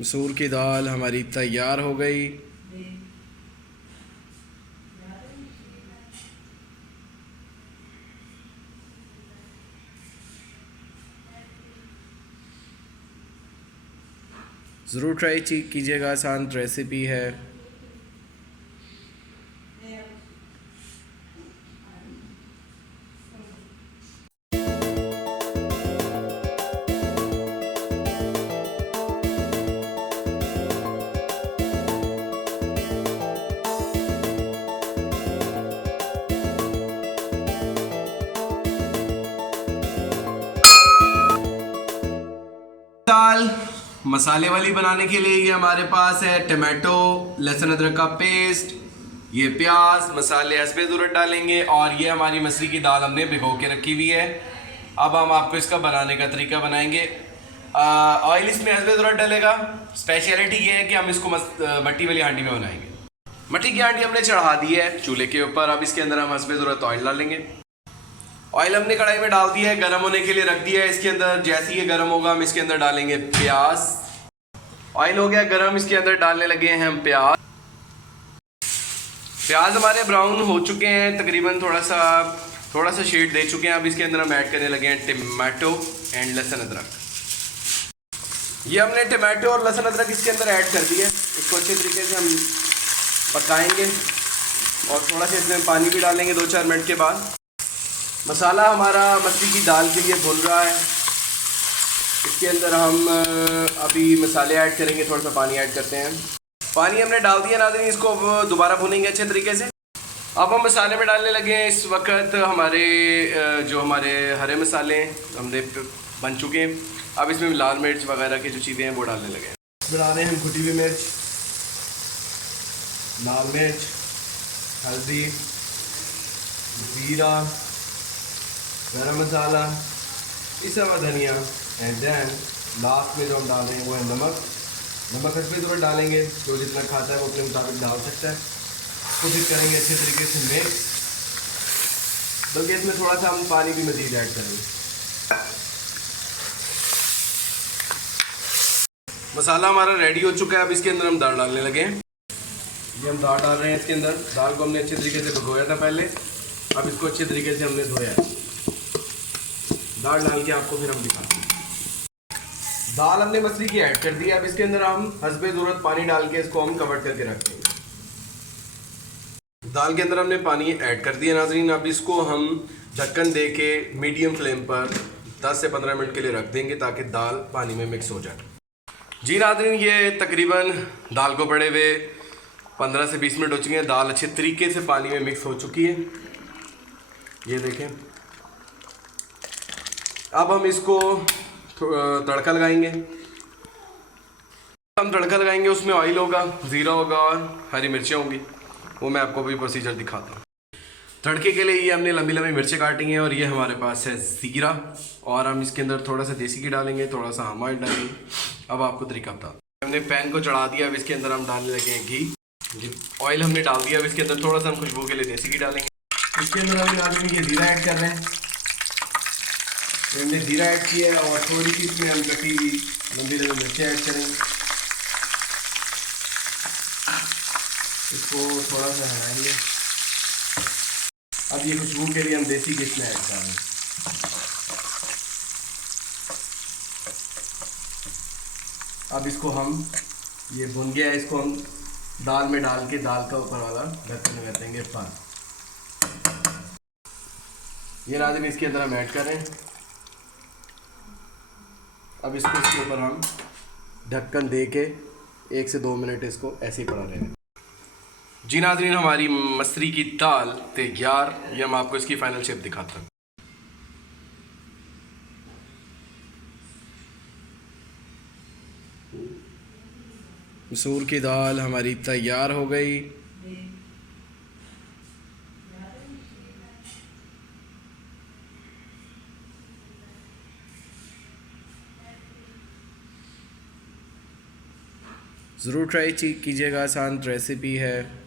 मसूर की दाल हमारी तैयार हो गई। ज़रूर ट्राई कीजिएगा, आसान रेसिपी है। दाल मसाले वाली बनाने के लिए ये हमारे पास है टमाटो, लहसुन अदरक का पेस्ट, ये प्याज, मसाले हस्बे ज़रूरत डालेंगे और ये हमारी मसरी की दाल हमने भिगो के रखी हुई है। अब हम आपको इसका बनाने का तरीका बनाएंगे। ऑयल इसमें हस्बे ज़रूरत डालेगा। स्पेशलिटी ये है कि हम इसको मट्टी वाली हांडी में बनाएंगे। मट्टी की हांडी हमने चढ़ा दी है चूल्हे के ऊपर। अब इसके अंदर हम हस्बे ज़रूरत ऑयल डालेंगे। ऑयल हमने कढ़ाई में डाल दिया है, गर्म होने के लिए रख दिया है। इसके अंदर जैसे ही ये गर्म होगा हम इसके अंदर डालेंगे प्याज। ऑयल हो गया गर्म, इसके अंदर डालने लगे हैं हम प्याज। प्याज हमारे ब्राउन हो चुके हैं, तकरीबन थोड़ा सा शेड दे चुके हैं। अब इसके अंदर हम ऐड करने लगे हैं टमाटो एंड लहसुन अदरक। ये हमने टमाटो और लहसुन अदरक इसके अंदर ऐड कर दिया है। इसको अच्छे तरीके से हम पकाएंगे और थोड़ा सा इसमें पानी भी डालेंगे 2-4 मिनट के बाद। मसाला हमारा मछली की दाल के लिए भुन रहा है। इसके अंदर हम अभी मसाले ऐड करेंगे, थोड़ा सा पानी ऐड करते हैं। पानी हमने डाल दिया नाज़रीन, इसको दोबारा भुनेंगे अच्छे तरीके से। अब हम मसाले में डालने लगे हैं। इस वक्त हमारे हरे मसाले हमने बन चुके हैं। अब इसमें लाल मिर्च वगैरह की जो चीज़ें हैं वो डालने लगे हैं। बना रहे हैं हम कुटी हुई मिर्च, लाल मिर्च, हल्दी, जीरा, गरम मसाला, पिसा हुआ धनिया एंड देन लास्ट में जो हम डाल रहे हैं वो है नमक। नमक हस्बे ज़रूर डालेंगे, जो जितना खाता है वो अपने मुताबिक डाल सकता है। कोशिश करेंगे अच्छे तरीके से मिक्स, बल्कि इसमें थोड़ा सा हम पानी भी मज़ीद ऐड करेंगे। मसाला हमारा रेडी हो चुका है। अब इसके अंदर हम दाल डालने लगे हैं। ये हम दाल डाल रहे हैं इसके अंदर। दाल को हमने अच्छे तरीके से भिगोया था पहले, अब इसको अच्छे तरीके से हमने धोया है। दाल डाल के आपको फिर हम दिखाते हैं। दाल हमने मछली की ऐड कर दी है। अब इसके अंदर हम हस्बे ज़रूरत पानी डाल के इसको हम कवर करके रख देंगे। दाल के अंदर हमने पानी ऐड कर दिया नाज़रीन। अब इसको हम ढक्कन दे के मीडियम फ्लेम पर 10 से 15 मिनट के लिए रख देंगे ताकि दाल पानी में मिक्स हो जाए। जी नाज़रीन, ये तकरीबन दाल को पड़े हुए 15 से 20 मिनट हो चुके हैं। दाल अच्छे तरीके से पानी में मिक्स हो चुकी है, ये देखें। अब हम इसको तड़का लगाएंगे। हम तड़का लगाएंगे, उसमें ऑयल होगा, ज़ीरा होगा और हरी मिर्चें होंगी। वो मैं आपको भी प्रोसीजर दिखाता हूँ। तड़के के लिए ये हमने लंबी लंबी मिर्चें काटी हैं और ये हमारे पास है ज़ीरा, और हम इसके अंदर थोड़ा सा देसी घी डालेंगे, थोड़ा सा हम ऑयल डालेंगे। अब आपको तरीका बता, हमने पैन को चढ़ा दिया। अब इसके अंदर हम डालने लगे हैं घी। ऑयल हमने डाल दिया। अब इसके अंदर थोड़ा सा हम खुशबू के लिए देसी घी डालेंगे। इसके अंदर हम डालेंगे, ये ज़ीरा ऐड कर रहे हैं। तो हमने जीरा ऐड किया है और थोड़ी सी इसमें हम कटी हुई लंबी लंबी मिर्चें ऐड करेंगे। इसको थोड़ा सा हिलाएंगे। अब ये खुशबू के लिए हम देसी घी इसमें ऐड कर रहे हैं। अब इसको हम, ये भुन गया है, इसको हम दाल में डाल के दाल का ऊपर वाला ढक्कन कर देंगे बंद। ये नाज़रीन इसके अंदर हम ऐड कर रहे हैं। अब इसको इसके ऊपर हम ढक्कन दे के 1 से 2 मिनट इसको ऐसे ही पड़ा रहेंगे। जी नाज़रीन, हमारी मसरी की दाल तैयार। ये हम आपको इसकी फाइनल शेप दिखाते हैं। मसूर की दाल हमारी तैयार हो गई। ज़रूर ट्राई कीजिएगा, आसान रेसिपी है।